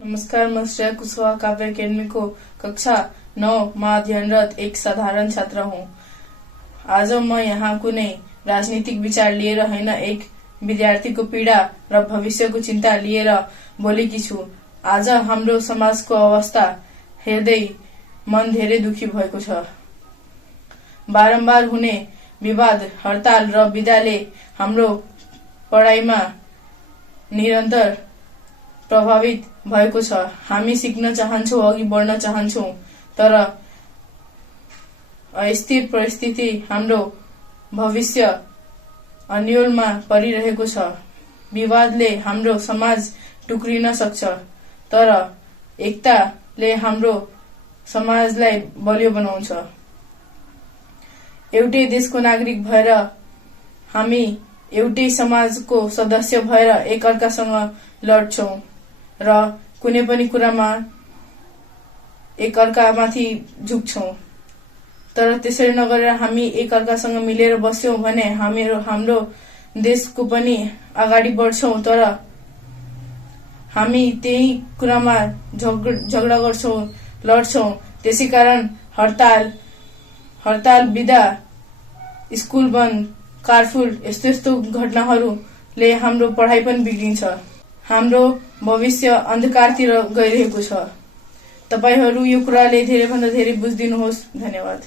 नमस्कार, म श्रेया कुशवाहा काव्य अकेडमी को कक्षा 9 मा अध्ययनरत एक साधारण छात्र हूँ। आज म यहाँ कुनै राजनीतिक विचार लिएर हैन, एक विद्यार्थीको पीड़ा र भविष्यको चिन्ता लिएर बोलेकी छु। आज हाम्रो समाजको अवस्था हेर्दै मन धेरै दुखी भएको छ। बारम्बार हुने विवाद, हडताल र विदाले हाम्रो पढाइमा निरन्तर प्रभावित भएको छ। हामी सिक्न चाहन्छौं, अघि बढ्न चाहन्छौं, तर अस्थिर परिस्थिति हाम्रो भविष्य अन्योलमा परिरहेको छ। विवादले हाम्रो समाज टुक्रिन सक्छ, तर एकताले हाम्रो समाजलाई बलियो बनाउँछ। एउटै देशको नागरिक भएर हामी एउटै समाजको सदस्य भएर एकअर्कासँग लड्छौं र कुनै पनि कुरामा एकअर्कामाथि झुक्छौं। तर त्यसरी नगरेर हामी एकअर्कासँग मिलेर बस्यौं भने हाम्रो देशको पनि अगाडि बढ्छौं। तर हामी त्यही कुरामा झगडा गर्छौं, लड्छौं। त्यसैकारण हडताल, विदा, स्कुल बन्द, कारफुल यस्तो घटनाहरूले हाम्रो पढाइ पनि बिग्रिन्छ। हाम्रो भविष्य अन्धकारतिर गइरहेको छ। तपाईहरू यो कुराले धेरै भन्दा धेरै बुझिदिनुहोस्। धन्यवाद।